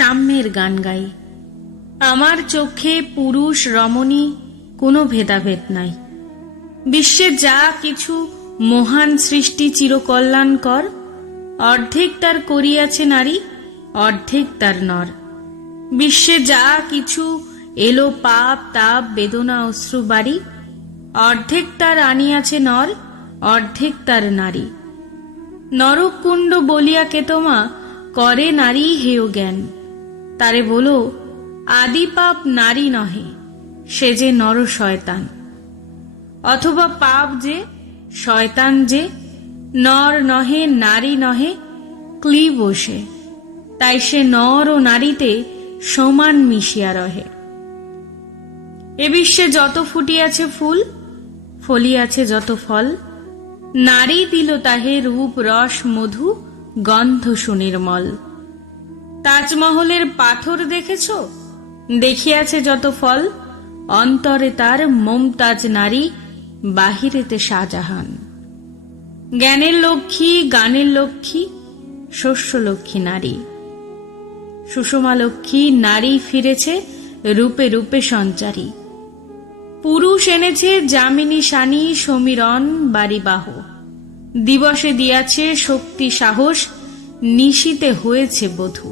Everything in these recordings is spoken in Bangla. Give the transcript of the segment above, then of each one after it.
সাম্যের গান গাই। আমার চোখে পুরুষ রমণী কোনো ভেদাভেদ নাই। বিশ্বে যা কিছু মহান সৃষ্টি চিরকল্যাণকর, অর্ধেক তার করিয়াছে নারী, অর্ধেক তার নর। বিশ্বে যা কিছু এলো পাপ তাপ বেদনা অশ্রু বাড়ি, অর্ধেক তার আনিয়াছে নর, অর্ধেক তার নারী। নরকুণ্ড বলিয়া কেতমা করে নারী হেয় জ্ঞান। তারে বলো আদি পাপ নারী নহে, সে যে নর শয়তান। অথবা পাপ যে শয়তান যে নর নহে নারী নহে, ক্লি বসে, তাই সে নর ও নারীতে সমান মিশিয়া রহে। এ বিশ্বে যত ফুটিয়াছে ফুল, ফলিয়াছে যত ফল, নারী দিল তাহে রূপ রস মধু গন্ধ সুনির্মল। তাজমহলের পাথর দেখেছ, দেখিয়াছে যত ফল, অন্তরে তার মমতাজ নারী, বাহিরেতে শাহজাহান। জ্ঞানের লক্ষ্মী গানের লক্ষ্মী শস্য লক্ষ্মী নারী। সুষমা লক্ষ্মী নারী ফিরেছে রূপে রূপে সঞ্চারী। পুরুষ এনেছে যামিনী শানি সমীরণ বাড়িবাহ। দিবসে দিয়াছে শক্তি সাহস, নিশীতে হয়েছে বধূ।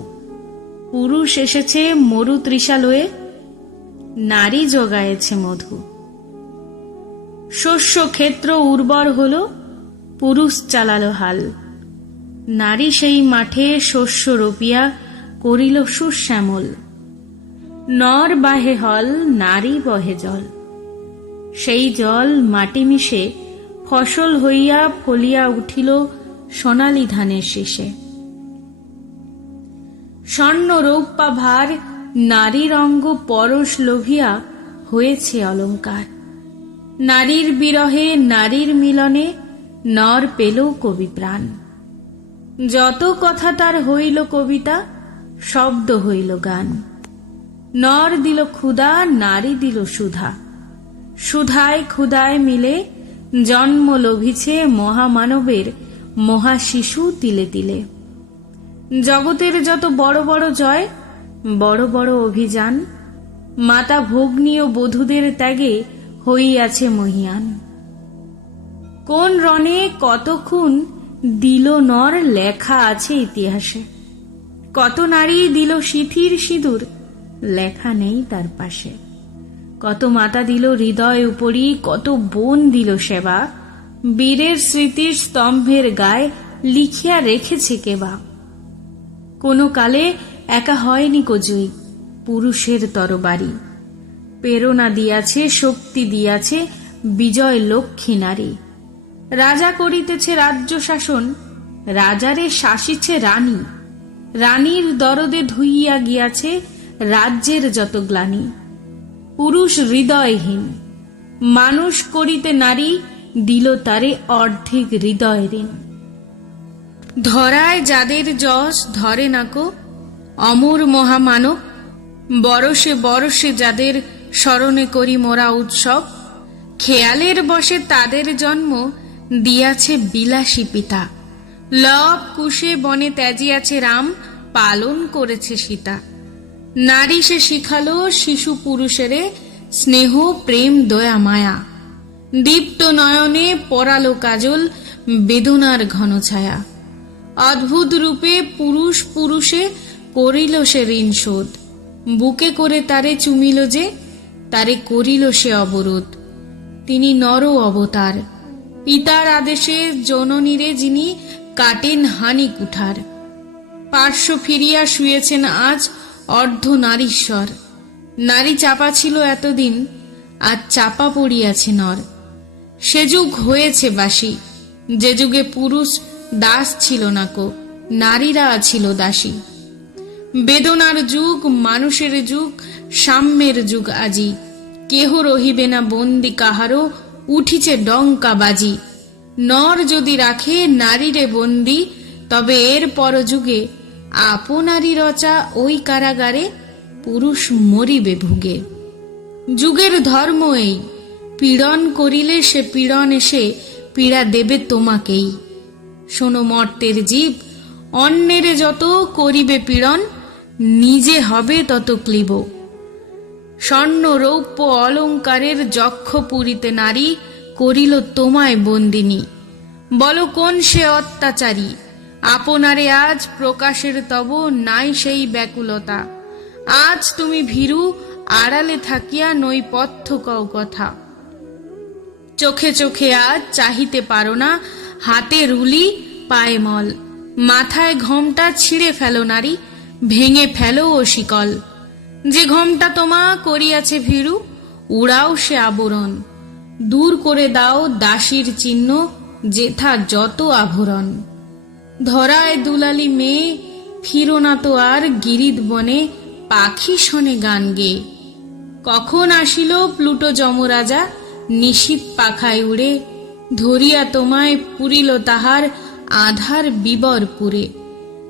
পুরুষ এসেছে মরু তৃষালয়ে, নারী জোগায়েছে মধু। শস্য ক্ষেত্র উর্বর হল, পুরুষ চালালো হাল। নারী সেই মাঠে শস্য রোপিয়া করিল সুশ্যামল। নর বাহে হল, নারী বহে জল। সেই জল মাটি মিশে ফসল হইয়া ফলিয়া উঠিল সোনালী ধানের শীষে। স্বর্ণ রৌপ্যা ভার নারীর অঙ্গ পরশ লোভিয়া হয়েছে অলঙ্কার। নারীর বিরহে নারীর মিলনে নর পেল কবি প্রাণ। যত কথা তার হইল কবিতা, শব্দ হইল গান। নর দিল ক্ষুধা, নারী দিল সুধা। সুধায় ক্ষুধায় মিলে জন্ম লভিছে মহামানবের মহাশিশু তিলে তিলে। জগতের যত বড় বড় জয়, বড় বড় অভিযান, মাতা ভগ্নী ও বধূদের ত্যাগে হইয়াছে মহিয়ান। কোন রণে কত খুন দিল নর লেখা আছে ইতিহাসে। কত নারী দিল সিথির সিঁদুর, লেখা নেই তার পাশে। কত মাতা দিল হৃদয় উপরি, কত বোন দিল সেবা। বীরের স্মৃতির স্তম্ভের গায়ে লিখিয়া রেখেছে কেবা। কোনো কালে একা হয়নি কজয়ী, পুরুষের তরবারি। প্রেরণা দিয়াছে শক্তি দিয়াছে বিজয় লক্ষ্মী নারী। রাজা করিতেছে রাজ্য শাসন, রাজারে শাসিছে রানী। রানীর দরদে ধুইয়া গিয়াছে রাজ্যের যত গ্লানি। পুরুষ হৃদয়হীন, মানুষ করিতে নারী দিল তারে অর্ধেক হৃদয় ঋণ। ধরায় যাদের যশ ধরে নাকো, অমর মহামানব। বরসে বরসে যাদের স্মরণে করি মোরা উৎসব। খেয়ালের বসে তাদের জন্ম দিয়াছে বিলাসী পিতা। লব কুশে বনে ত্যাজিয়াছে রাম, পালন করেছে সীতা। নারী সে শিখালো শিশু পুরুষেরে স্নেহ প্রেম দয়া মায়া। দীপ্ত নয়নে পরালো কাজল বেদনার ঘন ছায়া। অদ্ভুত রূপে পুরুষ পুরুষে করিল সে ঋণ শোধ। বুকে করে তারে চুমিল যে, তারে করিল সে অবরোধ। তিনি নর অবতার, পিতার আদেশে জননীরে যিনি কাটেন হানি কুঠার। পার্শ্ব ফিরিয়া শুয়েছেন আজ অর্ধ নারীশ্বর। নারী চাপা ছিল এতদিন, আজ চাপা পড়িয়াছে নর। সে যুগ হয়েছে বাসি, যে যুগে পুরুষ দাস ছিল নাকো, নারীরা ছিল দাসী। বেদনার যুগ, মানুষের যুগ, সাম্যের যুগ আজি। কেহ রহিবে না বন্দি কাহারও, উঠিছে ডঙ্কা বাজি। নর যদি রাখে নারীরে বন্দি, তবে এর পর যুগে আপনারই রচা ওই কারাগারে পুরুষ মরিবে ভুগে। যুগের ধর্ম এই, পীড়ন করিলে সে পীড়ন এসে পীড়া দেবে তোমাকেই। শোনো মর্তের জীব, অন্যের যত করিবে পীড়ন, নিজে হবে তত ক্লীব। স্বর্ণ রৌপ্য অলঙ্কারের যক্ষ পুরীতে নারী করিল তোমায় বন্দিনী। বলো কোন সে অত্যাচারী, আপনারে আজ প্রকাশের তব নাই সেই ব্যাকুলতা। আজ তুমি ভীরু, আড়ালে থাকিয়া নৈপথ্য কও কথা। চোখে চোখে আজ চাহিতে পারো না, হাতে রুলি পায়ে মল। মাথায় ঘোমটা ছিঁড়ে ফেলো নারী, ভেঙে ফেলো ও শিকল। যে ঘোমটা তোমা করিয়াছে ভীরু, উড়াও সে আবরণ। দূর করে দাও দাসীর চিহ্ন, যেথা যত আভরণ। ধরায় দুলালি মেয়ে, ফিরো না তো আর গিরিদ বনে, পাখি শোনে গান গে। কখন আসিল প্লুটো যমরাজা, নিশীথ পাখায় উড়ে। ধরিয়া তোমায় পুরিল তাহার আধার বিবরপুরে।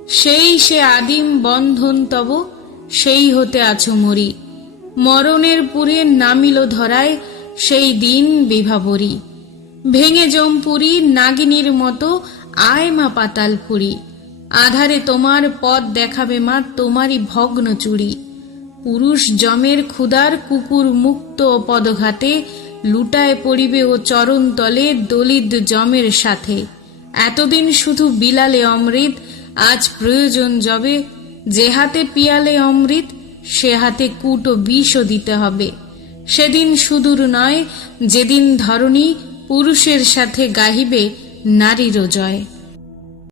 সেই সে আদিম বন্ধন তব, সেই হতে আছো মরি। মরণের পুরে নামিল ধরায়, সেই দিন বিভাবরী। ভেঙে জমপুরি নাগিনীর মতো, আয় মা পাতালপুরী। আধারে তোমার পথ দেখাবে মা, তোমারই ভগ্ন চুড়ি। পুরুষ যমের ক্ষুধার কুকুর মুক্ত পদঘাতে, লুটায় পড়িবে ও চরণ তলে দলিত যমের সাথে। এতদিন শুধু বিলালে অমৃত, আজ প্রয়োজন যবে। যে হাতে পিয়ালে অমৃত, সে হাতে কুটো বিষও দিতে হবে। সেদিন সুদূর নয়, যেদিন ধরণী পুরুষের সাথে গাহিবে নারীর জয়।